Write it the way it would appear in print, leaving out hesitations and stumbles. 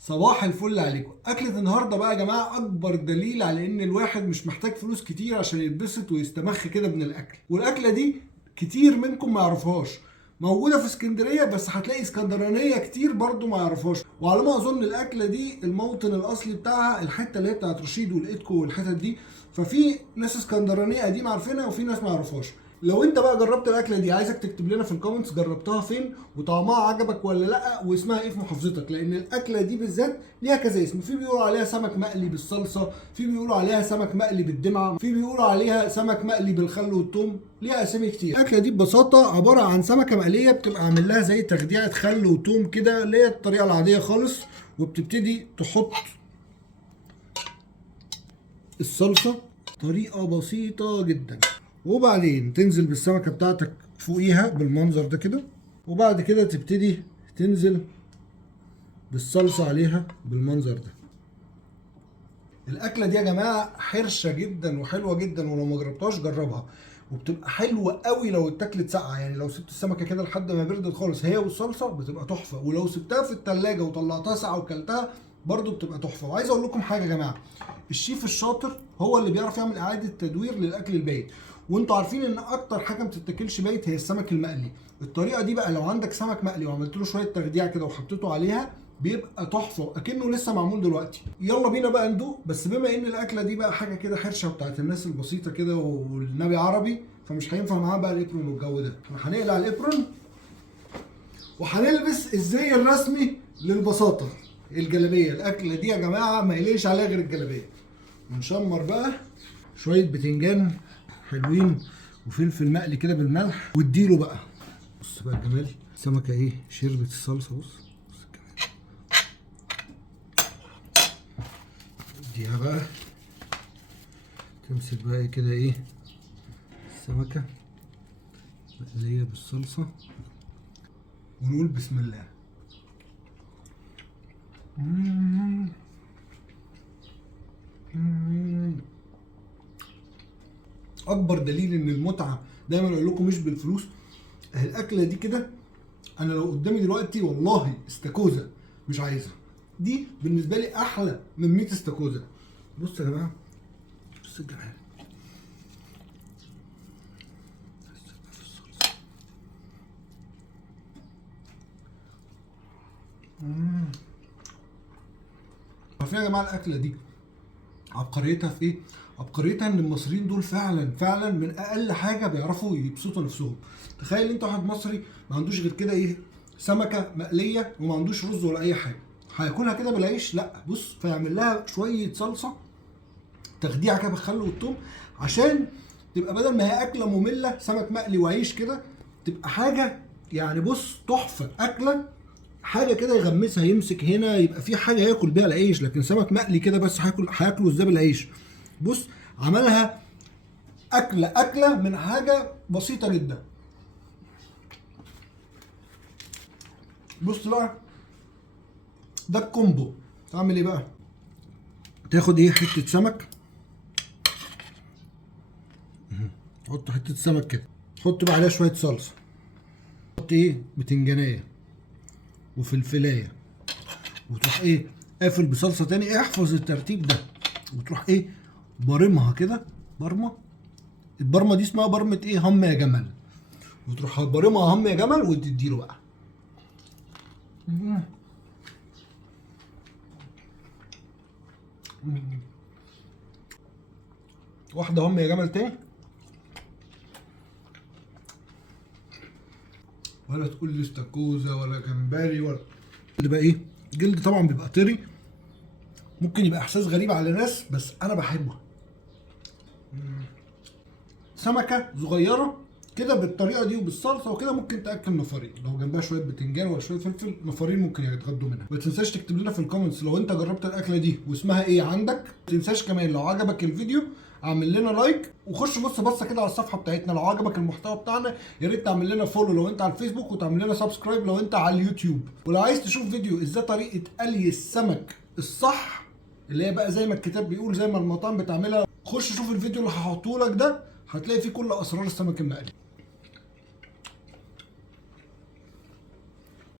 صباح الفل عليكم. اكلة النهارده بقى يا جماعه اكبر دليل على ان الواحد مش محتاج فلوس كتير عشان يتبسط ويستمخ كده من الاكل، والاكله دي كتير منكم ما يعرفهاش. موجوده في اسكندريه، بس هتلاقي اسكندرانيه كتير برضو ما يعرفهاش. وعلى ما اظن الاكله دي الموطن الاصلي بتاعها الحته اللي هي بتاعت رشيد والايدكو والحتت دي، ففي ناس اسكندرانيه قديم عارفينها وفي ناس ما يعرفهاش. لو انت بقى جربت الاكله دي عايزك تكتب لنا في الكومنتس جربتها فين وطعمها عجبك ولا لا واسمها ايه في محافظتك، لان الاكله دي بالذات ليها كذا اسم. في بيقولوا عليها سمك مقلي بالصلصه، في بيقولوا عليها سمك مقلي بالدمعه، في بيقولوا عليها سمك مقلي بالخل والثوم، ليها اسامي كتير. الاكله دي ببساطه عباره عن سمكه مقليه بتبقى عامل لها زي تخديعه خل وثوم كده، اللي هي الطريقه العاديه خالص، وبتبتدي تحط الصلصه طريقه بسيطه جدا، وبعدين تنزل بالسمكه بتاعتك فوقيها بالمنظر ده كده، وبعد كده تبتدي تنزل بالصلصه عليها بالمنظر ده. الاكله دي يا جماعه حرشه جدا وحلوه جدا، ولو ما جربتهاش جربها، وبتبقى حلوه قوي لو اتاكلت ساقعه. يعني لو سبت السمكه كده لحد ما بردت خالص هي والصلصه بتبقى تحفه، ولو سبتها في التلاجة وطلعتها ساقعه وكلتها برضو بتبقى تحفه. وعايز اقول لكم حاجه يا جماعه، الشيف الشاطر هو اللي بيعرف يعمل اعاده تدوير للاكل البايت. وانتوا عارفين ان اكتر حاجه ما بتتاكلش بايت هي السمك المقلي. الطريقه دي بقى لو عندك سمك مقلي وعملت له شويه تخديع كده وحطيته عليها بيبقى تحفه اكنه لسه معمول دلوقتي. يلا بينا بقى ندوق. بس بما ان الاكله دي بقى حاجه كده حرشه بتاعت الناس البسيطه كده والنبي عربي، فمش هينفع معاها بقى الابرون والجو ده. هنقلع الابرون وهنلبس الزي الرسمي للبساطه، الجلابيه. الاكله دي يا جماعه ما يليش عليها غير الجلابيه. ونشمر بقى شويه بتنجان حلوين وفلفل مقلي كده بالملح، واديله بقى. بص بقى الجمال، السمكه ايه شربت الصلصه. بص اديها بقى، تمسك بقى كده ايه السمكه مقليه بالصلصه، ونقول بسم الله. اكبر دليل ان المتعه دايما اقول لكم مش بالفلوس. الاكله دي كده انا لو قدامي دلوقتي والله استاكوزا مش عايزها، دي بالنسبه لي احلى من 100 استاكوزا. بص يا جماعه، بص الجمال. عارفين يا جماعه الاكله دي عبقريتها في ايه؟ عبقريتها ان المصريين دول فعلا من اقل حاجه بيعرفوا يبسطوا نفسهم. تخيل انت واحد مصري ما عندوش غير كده ايه سمكه مقليه وما عندوش رز ولا اي حاجه، هياكلها كده بالعيش؟ لا، بص، فيعمل لها شويه صلصه تخديعه كده بالخل والثوم، عشان تبقى بدل ما هي اكله ممله سمك مقلي وعيش كده، تبقى حاجه يعني بص تحفه. اكله حاجه كده يغمسها، يمسك هنا يبقى في حاجه ياكل بيها العيش، لكن سمك مقلي كده بس هياكله ازاي بالعيش؟ بص عملها اكله من حاجه بسيطه جدا. بص بقى ده الكومبو. تعمل ايه بقى؟ تاخد ايه حته سمك، تحط حته سمك كده، تحط بقى عليها شويه صلصه، تحط ايه بتنجانيه وفلفلايه، وتروح ايه قافل بصلصه تاني. احفظ الترتيب ده، وتروح ايه برمها كده برمه. البرمه دي اسمها برمه ايه هم يا جمل، وتروح برمها هم يا جمل وتديله بقى. واحده هم يا جمل تاني، ولا تقول لي استاكوزا ولا جمبري ولا اللي بقى ايه. جلد طبعا بيبقى طري، ممكن يبقى احساس غريب على ناس بس انا بحبه. سمكه صغيره كده بالطريقه دي وبالصلصه وكده ممكن تاكل نفرين، لو جنبها شويه بتنجان ولا شويه فلفل نفرين ممكن يتغدوا منها. ما تنساش تكتب لنا في الكومنتس لو انت جربت الاكله دي واسمها ايه عندك. ما تنساش كمان لو عجبك الفيديو اعمل لنا لايك، وخش بص بصه كده على الصفحه بتاعتنا. لو عجبك المحتوى بتاعنا يا ريت تعمل لنا فولو لو انت على الفيسبوك، وتعمل لنا سبسكرايب لو انت على اليوتيوب. ولو عايز تشوف فيديو ازاي طريقه قلي السمك الصح، اللي هي بقى زي ما الكتاب بيقول زي ما المطاعم بتعملها، خش شوف الفيديو اللي هحطه لك ده، هتلاقي فيه كل اسرار السمك المقلي.